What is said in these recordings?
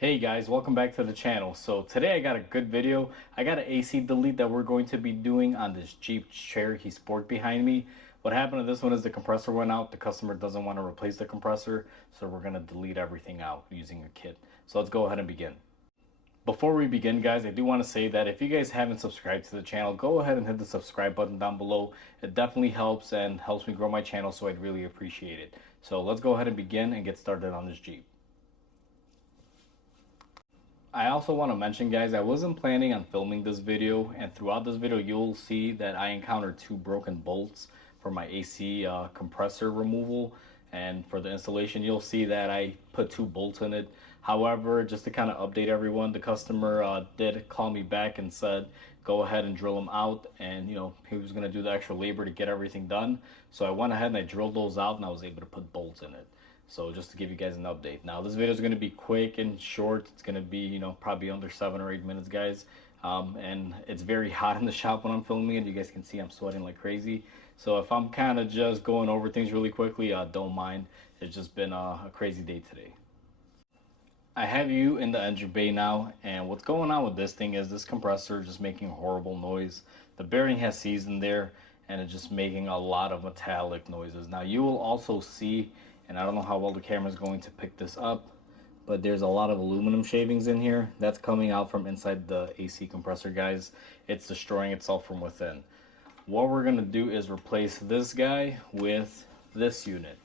Hey guys, welcome back to the channel. So today I got a good video. I got an AC delete that we're going to be doing on this Jeep Cherokee Sport behind me. What happened to this one is the compressor went out. The customer doesn't want to replace the compressor, so we're going to delete everything out using a kit. So let's go ahead and begin. Before we begin, guys, I do want to say that if you guys haven't subscribed to the channel, go ahead and hit the subscribe button down below. It definitely helps and helps me grow my channel, so I'd really appreciate it. So let's go ahead and begin and get started on this Jeep. I also want to mention, guys, I wasn't planning on filming this video, and throughout this video you'll see that I encountered two broken bolts for my AC compressor removal, and for the installation you'll see that I put two bolts in it. However, just to kind of update everyone, the customer did call me back and said go ahead and drill them out, and he was going to do the extra labor to get everything done. So I went ahead and I drilled those out and I was able to put bolts in it. So just to give you guys an update. Now this video is going to be quick and short. It's going to be, probably under 7 or 8 minutes, guys. And it's very hot in the shop when I'm filming it. You guys can see I'm sweating like crazy. So if I'm kind of just going over things really quickly, don't mind. It's just been a crazy day today. I have you in the engine bay now, and what's going on with this thing is this compressor just making horrible noise. The bearing has seized in there and it's just making a lot of metallic noises. Now you will also see, and I don't know how well the camera is going to pick this up, but there's a lot of aluminum shavings in here. That's coming out from inside the AC compressor, guys. It's destroying itself from within. What we're going to do is replace this guy with this unit.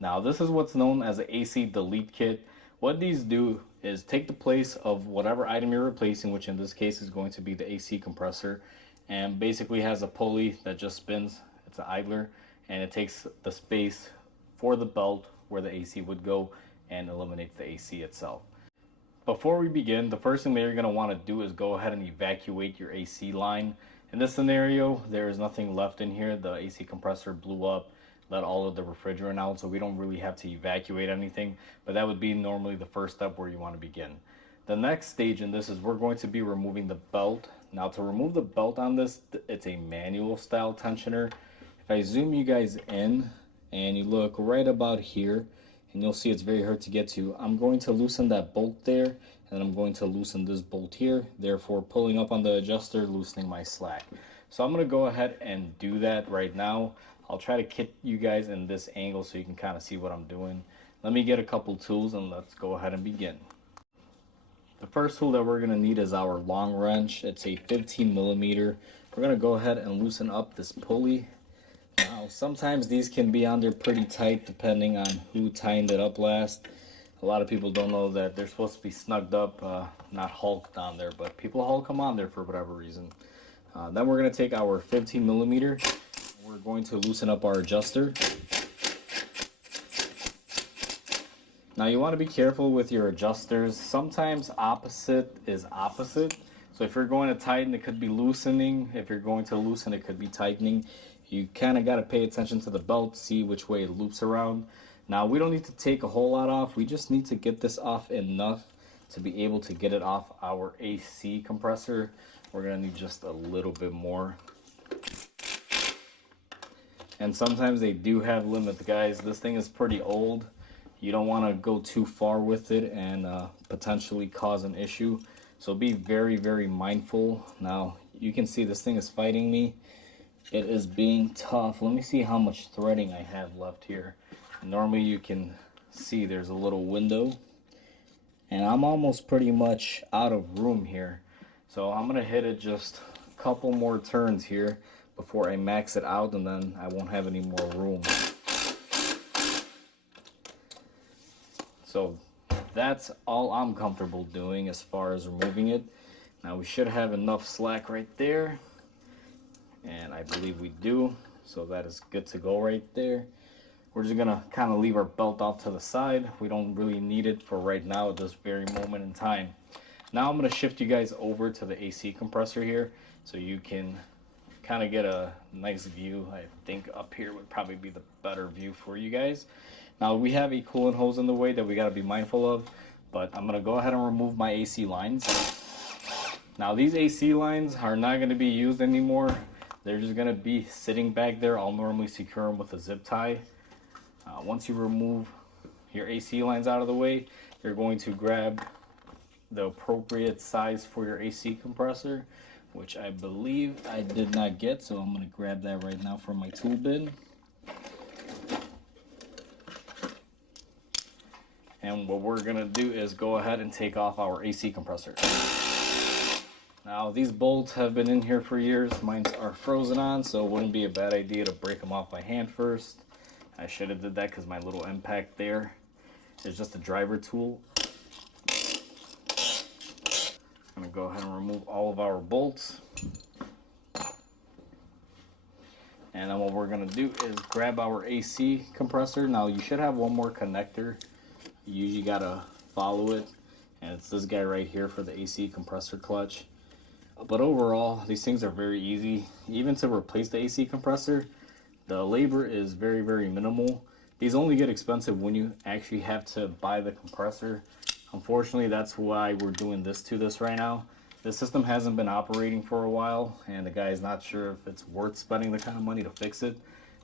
Now this is what's known as an AC delete kit. What these do is take the place of whatever item you're replacing, which in this case is going to be the AC compressor, and basically has a pulley that just spins. It's an idler, and it takes the space for the belt where the AC would go and eliminates the AC itself. Before we begin, the first thing that you're going to want to do is go ahead and evacuate your AC line. In this scenario, there is nothing left in here. The AC compressor blew up, let all of the refrigerant out, so we don't really have to evacuate anything, but that would be normally the first step where you want to begin. The next stage in this is we're going to be removing the belt. Now to remove the belt on this, it's a manual style tensioner. If I zoom you guys in and you look right about here, and you'll see it's very hard to get to, I'm going to loosen that bolt there, and I'm going to loosen this bolt here, therefore pulling up on the adjuster, loosening my slack. So I'm going to go ahead and do that right now. I'll try to get you guys in this angle so you can kind of see what I'm doing. Let me get a couple tools and let's go ahead and begin. The first tool that we're going to need is our long wrench. It's a 15 millimeter. We're going to go ahead and loosen up this pulley. Now sometimes these can be on there pretty tight depending on who tightened it up last. A lot of people don't know that they're supposed to be snugged up, not hulked on there, but people hulk them on there for whatever reason. Then we're going to take our 15 millimeter. We're going to loosen up our adjuster. Now you want to be careful with your adjusters. Sometimes opposite is opposite. So if you're going to tighten, it could be loosening. If you're going to loosen, it could be tightening. You kind of got to pay attention to the belt, see which way it loops around. Now we don't need to take a whole lot off. We just need to get this off enough to be able to get it off our AC compressor. We're going to need just a little bit more. And sometimes they do have limits, guys. This thing is pretty old. You don't want to go too far with it and potentially cause an issue. So be very, very mindful. Now you can see this thing is fighting me. It is being tough. Let me see how much threading I have left here. Normally you can see there's a little window, and I'm almost pretty much out of room here. So I'm gonna hit it just a couple more turns here before I max it out, and then I won't have any more room. So that's all I'm comfortable doing as far as removing it. Now we should have enough slack right there, and I believe we do, so that is good to go right there. We're just gonna kind of leave our belt off to the side. We don't really need it for right now at this very moment in time. Now I'm gonna shift you guys over to the AC compressor here so you can kind of get a nice view. I think up here would probably be the better view for you guys. Now we have a coolant hose in the way that we got to be mindful of, but I'm gonna go ahead and remove my AC lines. Now these AC lines are not going to be used anymore. They're just going to be sitting back there. I'll normally secure them with a zip tie. Once you remove your AC lines out of the way, you're going to grab the appropriate size for your AC compressor, which I believe I did not get, so I'm going to grab that right now from my tool bin. And what we're going to do is go ahead and take off our AC compressor. Now these bolts have been in here for years. Mine are frozen on, so it wouldn't be a bad idea to break them off by hand first. I should have did that because my little impact there is just a driver tool. I'm going to go ahead and remove all of our bolts. And then what we're going to do is grab our AC compressor. Now you should have one more connector. You usually got to follow it. And it's this guy right here for the AC compressor clutch. But overall, these things are very easy. Even to replace the AC compressor, the labor is very, very minimal. These only get expensive when you actually have to buy the compressor. Unfortunately, that's why we're doing this right now. The system hasn't been operating for a while, and the guy is not sure if it's worth spending the kind of money to fix it,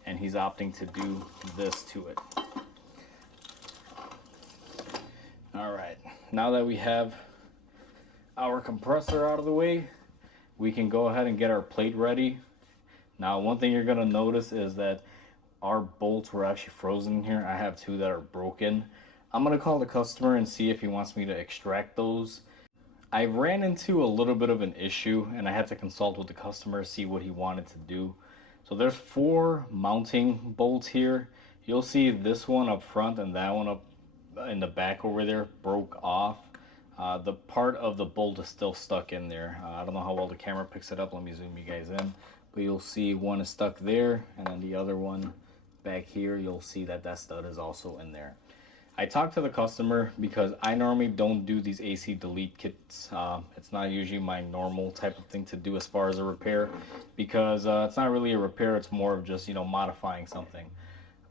and he's opting to do this to it. All right, now that we have our compressor out of the way, we can go ahead and get our plate ready. Now, one thing you're gonna notice is that our bolts were actually frozen here. I have two that are broken. I'm gonna call the customer and see if he wants me to extract those. I ran into a little bit of an issue and I had to consult with the customer, see what he wanted to do. So there's 4 mounting bolts here. You'll see this one up front and that one up in the back over there broke off. The part of the bolt is still stuck in there. I don't know how well the camera picks it up. Let me zoom you guys in. But you'll see one is stuck there, and then the other one back here, you'll see that that stud is also in there. I talked to the customer because I normally don't do these AC delete kits. It's not usually my normal type of thing to do as far as a repair, because it's not really a repair, it's more of just, you know, modifying something.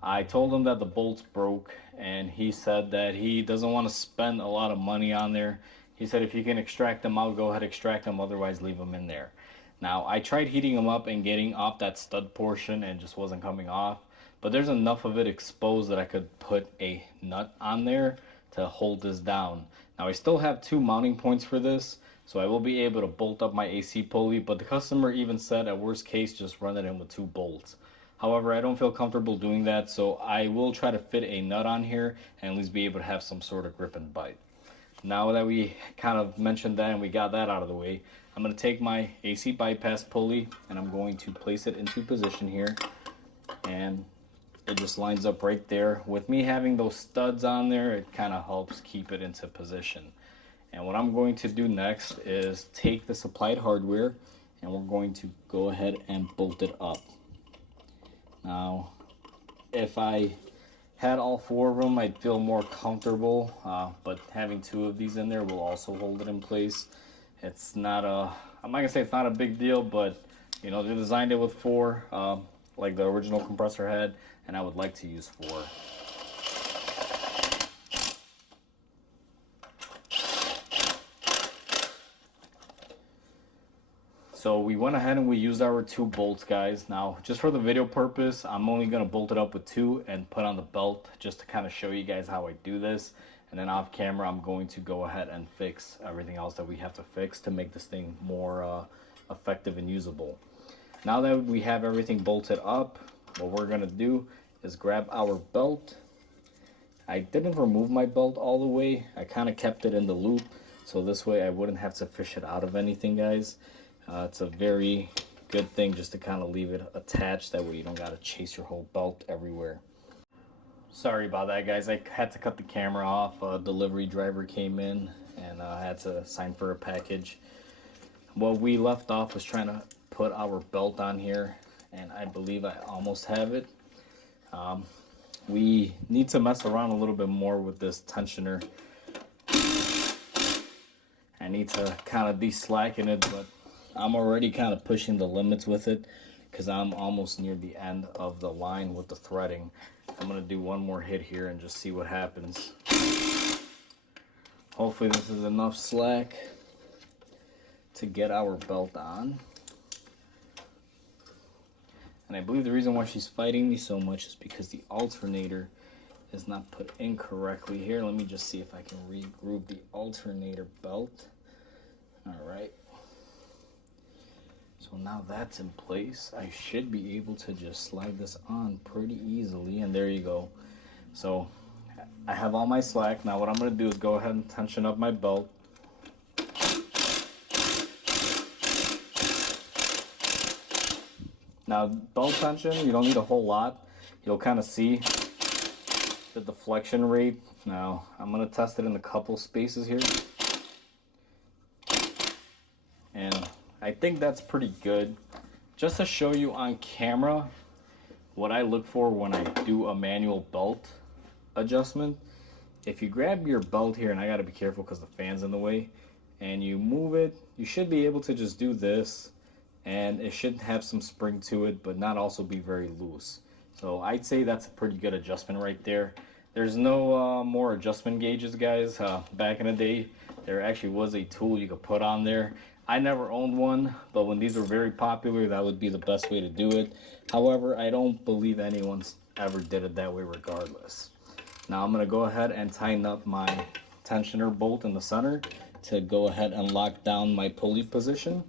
I told him that the bolts broke, and he said that he doesn't want to spend a lot of money on there. He said if you can extract them out, go ahead, extract them, otherwise leave them in there. Now, I tried heating them up and getting off that stud portion and it just wasn't coming off. But there's enough of it exposed that I could put a nut on there to hold this down. Now, I still have 2 mounting points for this, so I will be able to bolt up my AC pulley. But the customer even said at worst case, just run it in with 2 bolts. However, I don't feel comfortable doing that, so I will try to fit a nut on here and at least be able to have some sort of grip and bite. Now that we kind of mentioned that and we got that out of the way, I'm going to take my AC bypass pulley and I'm going to place it into position here. And it just lines up right there. With me having those studs on there, it kind of helps keep it into position. And what I'm going to do next is take the supplied hardware and we're going to go ahead and bolt it up. Now, if I had all 4 of them, I'd feel more comfortable, but having 2 of these in there will also hold it in place. It's not a, I'm not gonna say it's not a big deal, but you know, they designed it with 4, like the original compressor had, and I would like to use 4. So we went ahead and we used our 2 bolts, guys. Now, just for the video purpose, I'm only gonna bolt it up with 2 and put on the belt just to kind of show you guys how I do this. And then off camera, I'm going to go ahead and fix everything else that we have to fix to make this thing more effective and usable. Now that we have everything bolted up, what we're gonna do is grab our belt. I didn't remove my belt all the way. I kind of kept it in the loop, so this way I wouldn't have to fish it out of anything, guys. It's a very good thing just to kind of leave it attached. That way you don't got to chase your whole belt everywhere. Sorry about that, guys. I had to cut the camera off. A delivery driver came in and I had to sign for a package. What we left off was trying to put our belt on here, and I believe I almost have it. We need to mess around a little bit more with this tensioner. I need to kind of de-slacken it, but I'm already kind of pushing the limits with it because I'm almost near the end of the line with the threading. I'm going to do one more hit here and just see what happens. Hopefully this is enough slack to get our belt on. And I believe the reason why she's fighting me so much is because the alternator is not put in correctly here. Let me just see if I can re-groove the alternator belt. All right. So now that's in place, I should be able to just slide this on pretty easily, and there you go. So I have all my slack. Now what I'm going to do is go ahead and tension up my belt. Now belt tension, you don't need a whole lot. You'll kind of see the deflection rate. Now I'm going to test it in a couple spaces here. And I think that's pretty good. Just to show you on camera what I look for when I do a manual belt adjustment. If you grab your belt here, and I gotta be careful because the fan's in the way, and you move it, you should be able to just do this, and it should have some spring to it, but not also be very loose. So I'd say that's a pretty good adjustment right there. There's no more adjustment gauges, guys. Back in the day, there actually was a tool you could put on there. I never owned one, but when these were very popular, that would be the best way to do it. However, I don't believe anyone's ever did it that way regardless. Now I'm going to go ahead and tighten up my tensioner bolt in the center to go ahead and lock down my pulley position.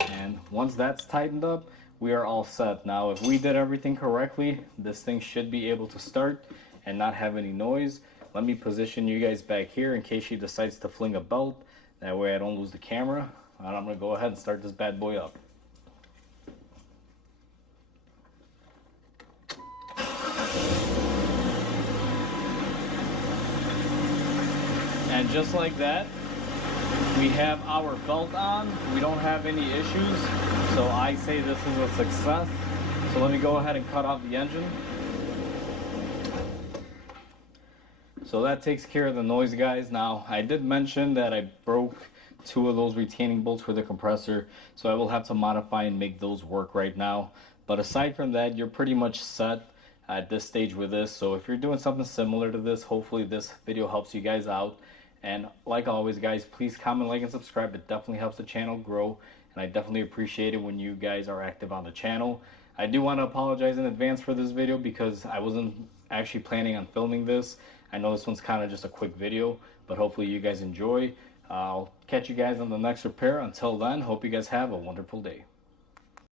And once that's tightened up, we are all set. Now if we did everything correctly, this thing should be able to start and not have any noise. Let me position you guys back here in case she decides to fling a belt. That way I don't lose the camera. And I'm going to go ahead and start this bad boy up. And just like that, we have our belt on. We don't have any issues. So I say this is a success. So let me go ahead and cut off the engine. So that takes care of the noise, guys. Now, I did mention that I broke 2 of those retaining bolts for the compressor, so I will have to modify and make those work right now. But aside from that, you're pretty much set at this stage with this. So if you're doing something similar to this, hopefully this video helps you guys out. And like always, guys, please comment, like, and subscribe. It definitely helps the channel grow, and I definitely appreciate it when you guys are active on the channel. I do want to apologize in advance for this video because I wasn't actually planning on filming this. I know this one's kind of just a quick video, but hopefully you guys enjoy. I'll catch you guys on the next repair. Until then, hope you guys have a wonderful day.